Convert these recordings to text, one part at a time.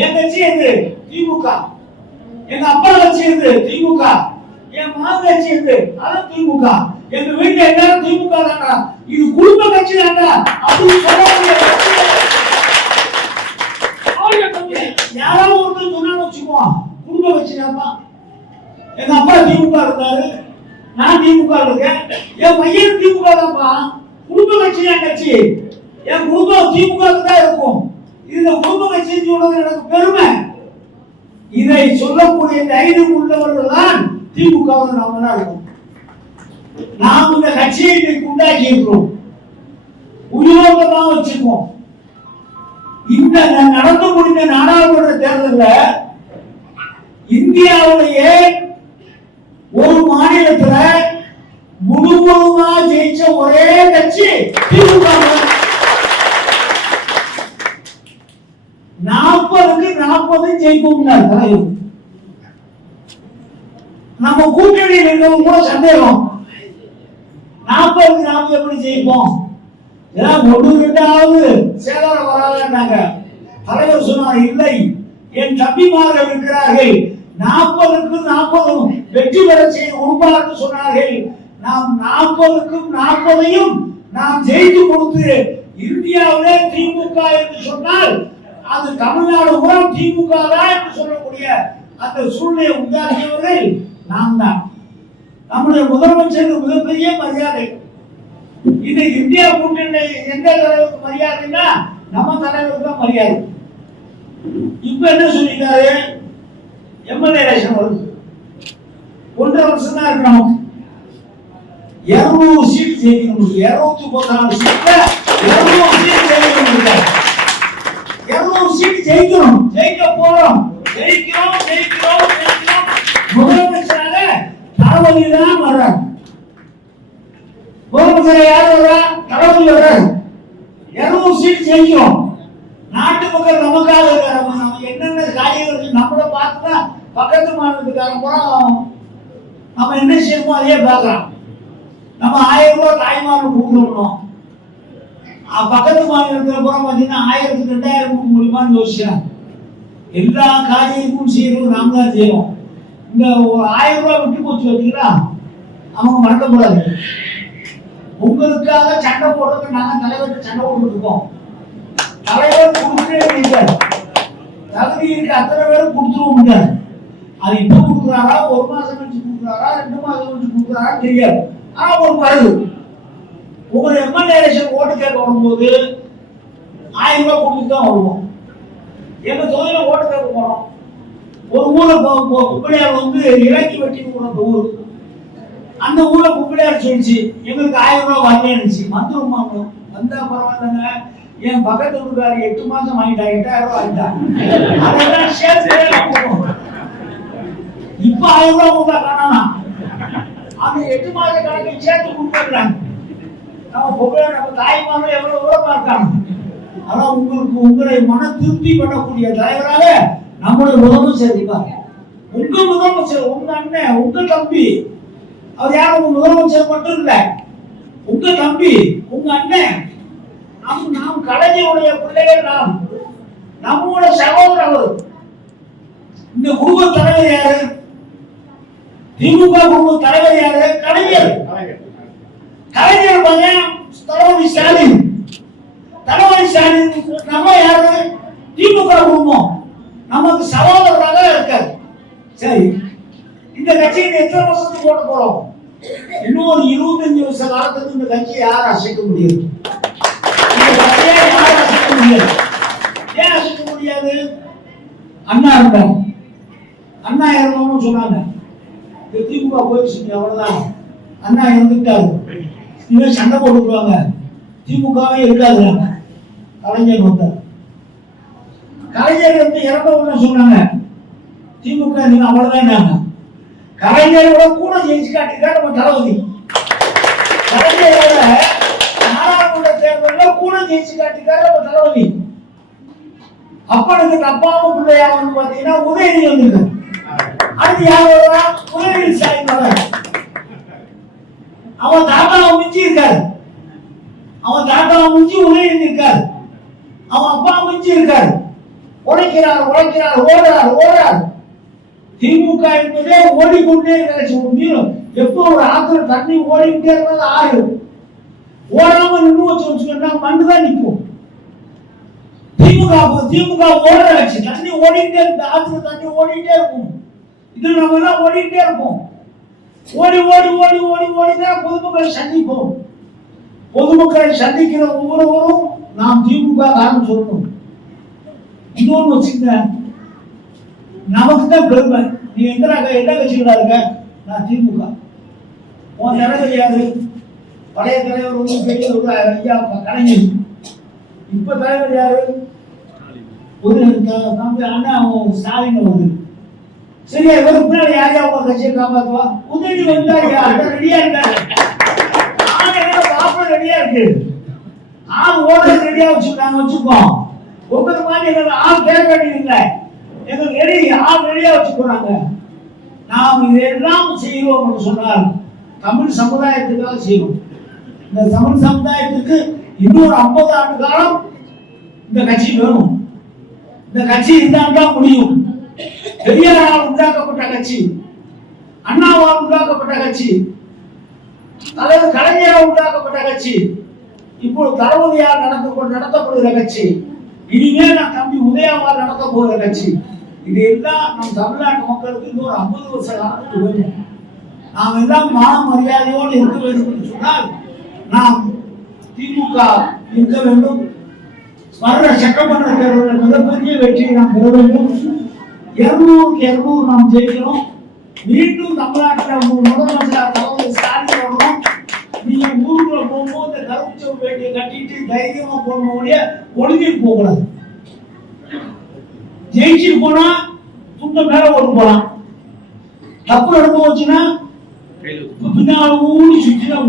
என் கட்சி எது? திமுக. எங்க அப்பா கட்சி எது? திமுக. என் மகன் கட்சி எது? அதான் திமுக. எங்க வீட்டுல எல்லாரும் திமுக தானா இது குடும்ப கட்சி தானா அப்படின்னு சொல்ல யாராவது ஒருத்தர் சொன்னான்னு வச்சுக்குவோம் குடும்ப கட்சி தான் எங்க அப்பா திமுக இருந்தாரு. நான் திமுக இருக்கேன். என் பையன் திமுக தான்ப்பா. குடும்ப கட்சி என் கட்சி. என் குடும்பம் திமுக தான் இருக்கும். இந்த குடும்ப கட்சி எனக்கு பெருமை. இதை சொல்லக்கூடிய தைரியம் உள்ளவர்கள் தான் திமுக நாம இருக்கும்? நாம் இந்த கட்சியை இன்னைக்கு உண்டாக்கி இருக்கிறோம் உயிரோட்டமா வச்சிருக்கோம். இந்த நடந்து முடிந்த நாடாளுமன்ற தேர்தலில் இந்தியாவிலேயே ஒரு மாநிலத்தில் முழுவதுமா ஜெயிச்ச ஒரே கட்சி திமுக நாற்பதுக்கு நாற்பது ஜெயிக்கும் தலைவர் நம்ம கூட்டணியில் இருக்கவங்க கூட சந்தேகம். நாற்பது நாற்பது எப்படி ஜெயிப்போம்? ஏதாவது ஒன்று ரெண்டாவது சேதாரம் வராதுன்னாங்க. தலைவர் சொன்னார் இல்லை என் தம்பிமார்கள் இருக்கிறார்கள். நாற்பதுக்கு நாற்பதும் வெற்றி பெற செய்ய உருவாக்கு சொன்னார்கள். நாம் நாற்பதுக்கும் நாற்பதையும் நாம் ஜெயித்து கொடுத்து இந்தியாவிலே திமுக என்று சொன்னால் அது தமிழ்நாடு கூட திமுக தான் என்று சொல்லக்கூடிய அந்த சூழ்நிலையை உண்டாக்கியவர்கள் நாம் தான். நம்முடைய முதலமைச்சருக்கு மிகப்பெரிய மரியாதை. இன்னைக்கு இந்தியா கூட்டணி எந்த தலைவருக்கு மரியாதைன்னா நம்ம தலைவருக்கு தான் மரியாதை. இப்ப என்ன சொல்லிட்டாரு எம்எல்ஏ எலெக்ஷன் வருது. ஒன்றரை வருஷம் தான் இருக்கு நமக்கு இருநூறு சீட் ஜெயிக்கணும். இருநூத்தி பதினாலு சீட்ல ஜெயிக்கிறோம். ஜெயிக்க போறோம். ஜெயிக்கிறோம் ஜெயிக்கிறோம் ஜெயிக்கிறோம். முதலமைச்சராக தளபதி தான் வர்றார். முதலமைச்சர் யார் வர்றா? தளபதி வர்றார். இருநூறு சீட் ஜெயிக்கிறோம். நாட்டு மக்கள் நமக்காக இருக்காங்க. நம்ம என்னென்ன காரியங்கள் இருக்கு நம்மளை பார்த்து பக்கத்து மாநிலத்துக்காரன் கூட நம்ம என்ன செய்யணுமோ அதையே பார்க்கலாம் நம்ம ஆயிரம் ரூபாய் தாய்மார்கள் கொடுக்கணும். பக்கத்து மாநிலத்தில் கூட பார்த்தீங்கன்னா ஆயிரத்துக்கு ரெண்டாயிரம் கொடுக்க முடியுமான்னு எல்லா காரியமும் செய்யறது நாம் தான் செய்வோம் இந்த ஒரு ஆயிரம் ரூபாய் விட்டு போச்சு பார்த்தீங்களா அவங்க மறக்கக்கூடாது உங்களுக்காக சண்டை போடுறதுக்கு நாங்கள் தலைவர்கிட்ட சண்டை போட்டுருக்கோம் இருக்கோம் தலைவர் கொடுக்கவே முடியாது தகுதி இருக்க அத்தனை பேரும் கொடுத்துருவோம் முடியாது அது இப்போ கொடுக்குறாரா ஒரு மாதம் கழிச்சு கொடுக்குறாரா ரெண்டு மாதம் கழிச்சு கொடுக்குறாரா தெரியாது ஆனால் ஒரு வருது உங்களை எம்எல்ஏ எலெக்ஷன் ஓட்டு கேட்க வரும்போது ஆயிரம் ரூபாய் கொடுத்து தான் வருவோம். எங்க தொகுதியில ஓட்டு கேட்க போறோம். ஒரு ஊரை போ- போ- வந்து இறக்கி வெட்டி அந்த ஊர். அந்த ஊரை குப்பிடையார் சொல்லிச்சு எங்களுக்கு ஆயிரம் ரூபாய் வரலன்னுச்சு வந்துருமா வந்தா பரவாயில்லைங்க. என் பக்கத்து வீட்டுக்காரர் எட்டு மாசம் வாங்கிட்டா எட்டாயிரம் ரூபாய் வாங்கிட்டா அதெல்லாம் சேர்த்து இப்ப ஆயிரம் ரூபாய் கொடுத்தா காணலாம் அந்த எட்டு மாச கணக்கு சேர்த்து கொடுத்துறாங்க நம்ம பொருளை நம்ம தாய்மார்கள் எவ்வளவு தூரமா இருக்காங்க ஆனா உங்களுக்கு உங்களை மன திருப்தி பண்ணக்கூடிய தலைவராக நம்முடைய முதலமைச்சர் இருப்பார் உங்க முதலமைச்சர் உங்க அண்ணன் உங்க தம்பி. அவர் யாரும் உங்க முதலமைச்சர் மட்டும் இல்ல. உங்க தம்பி உங்க அண்ணன். நம் நாம் கலைஞருடைய பிள்ளைகள் நாம். நம்மோட சகோதரர் அவர். இந்த குடும்ப தலைவர் யாரு? திமுக குடும்ப தலைவர் யாரு? கலைஞர் தளபதி ஸ்டாலின். தளபதி ஸ்டாலின் நம்ம யாரு? திமுக குடும்பம். நமக்கு சகோதரராக இருக்காரு. சரி இந்த கட்சியை எத்தனை வருஷத்துக்கு போட்டு போறோம்? இன்னும் ஒரு இருபத்தஞ்சு வருஷ காலத்துக்கு இந்த கட்சியை யார் அசைக்க முடியாது? கட்சியை அசைக்க முடியாது? ஏன் அசைக்க முடியாது? அண்ணா இருந்தாங்க. அண்ணா இறந்தோம்னு சொன்னாங்க. இது திமுக போயிடுச்சு அவ்வளவுதான். அண்ணா இறந்துட்டாரு. இவன் சண்டை போட்டுக்குவாங்க. திமுகவே இருக்காது. கலைஞர் வந்தார் கலைஞர் வந்து இறந்த உடனே சொன்னாங்க திமுக நீங்க அவ்வளவுதான் கலைஞரோட கூட ஜெயிச்சு காட்டிதான் நம்ம தளபதி. கலைஞரோட நாடாளுமன்ற தேர்தலில் கூட ஜெயிச்சு காட்டிதான் நம்ம தளபதி. அப்பனுக்கு தப்பாவும் பிள்ளையா வந்து பாத்தீங்கன்னா உதயநிதி வந்திருக்கு அது யாரோட உதயநிதி ஸ்டாலின் அவன் தாத்தாவை மிஞ்சி இருக்காரு. அவன் தாத்தா மிஞ்சி உதயநிதி இருக்காது அவன் அப்பா மிஞ்சி இருக்காரு. உழைக்கிறார் உழைக்கிறார் ஓடுறார் ஓடுறார். திமுக என்பதே ஓடிக்கொண்டே இருந்துச்சு. ஒரு எப்போ ஒரு ஆத்துல தண்ணி ஓடிக்கிட்டே இருந்தாலும் ஆறு. ஓடாம நின்று வச்சு வச்சுக்கிட்டா மண்ணு தான் நிற்கும். திமுக திமுக ஓடுற கட்சி தண்ணி ஓடிக்கிட்டே இருக்கு. ஆத்துல தண்ணி ஓடிக்கிட்டே இருக்கும். இது நம்ம எல்லாம் ஓடிக்கிட்டே இருப்போம். ஓடி ஓடி ஓடி ஓடி ஓடி தான் பொதுமக்களை சந்திப்போம். பொதுமக்களை சந்திக்கிற ஒவ்வொருவரும் நாம் திமுக காரணம் சொல்லணும். இன்னொன்று வச்சுங்க நமக்கு தான் பெருமை. நீ எந்த எந்த கட்சிகளா இருக்க? நான் திமுக. உன் தலைவர் யாரு? பழைய தலைவர் வந்து பெரிய ஒரு ஐயா கலைஞர். இப்ப தலைவர் யாரு? ஒரு தம்பி அண்ணா ஸ்டாலின் வந்து சரியா? இவருக்கு பின்னாடி யார் யார் உங்க கட்சியை காப்பாத்துவா? உதவி வந்தாருயா ரெடியா இருக்காரு. ரெடியா இருக்கு. ஆள் ஓட ரெடியா வச்சுருக்காங்க வச்சுப்போம். உங்களுக்கு மாதிரி எங்களுக்கு ஆள் கேட்க வேண்டியதில்லை. எங்களுக்கு ரெடி ஆள் ரெடியா வச்சுக்கிறாங்க. நாம் இதெல்லாம் செய்வோம் என்று சொன்னால் தமிழ் சமுதாயத்துக்காக செய்வோம். இந்த தமிழ் சமுதாயத்துக்கு இன்னொரு ஐம்பது ஆண்டு காலம் இந்த கட்சி வேணும். இந்த கட்சி இருந்தால் தான் முடியும். பெரியாரால் உண்டாக்கப்பட்ட கட்சி அண்ணாவால் உண்டாக்கப்பட்ட கட்சி அல்லது கலைஞரால் உண்டாக்கப்பட்ட கட்சி. இப்பொழுது தளபதியால் கொண்டு நடத்தப்படுகிற கட்சி. இனிமே நான் தம்பி உதயாவால் நடத்த போகிற கட்சி. இது எல்லாம் நம் தமிழ்நாட்டு மக்களுக்கு இன்னொரு ஐம்பது வருஷ காலத்துக்கு வேணும் நாம் எல்லாம் மான மரியாதையோடு இருக்க வேண்டும் என்று சொன்னால் நாம் திமுக இருக்க வேண்டும். வர்ற சட்டமன்ற தேர்தலில் மிகப்பெரிய வெற்றியை நாம் பெற வேண்டும். இருநூறுக்கு இருநூறு நாம் ஜெயிக்கிறோம் மீண்டும் தமிழ்நாட்டில் முதலமைச்சர் தளபதி ஸ்டாலின் நீங்க ஊருக்குள்ள போகும்போது இந்த கருப்பு வேட்டியை கட்டிட்டு தைரியமா போகணும் ஒழிய ஒழுங்கிட்டு போகக்கூடாது ஜெயிச்சுட்டு போனா துண்ட மேல ஓட்டு போலாம். தப்பு நடந்து போச்சுன்னா பின்னால் ஊடி சுற்றி தான்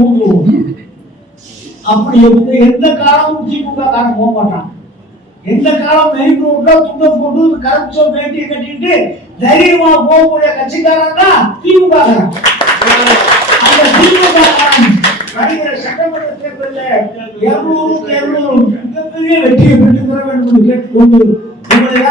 அப்படி எந்த- எந்த காலமும் திமுக காரன் போக மாட்டான். எந்த காலம் மெயின் ரோட்ல துண்ட போட்டு கருப்பு சோப்பு வேட்டியை கட்டிட்டு தைரியமா போகக்கூடிய கட்சிக்காரன் தான் திமுக காரன். அந்த திமுக வருகிற சட்டமன்ற தேர்தலில் இருநூறுக்கு இருநூறு மிகப்பெரிய வெற்றியை பெற்றுத் தர வேண்டும் என்று கேட்டுக்கொண்டு உங்களை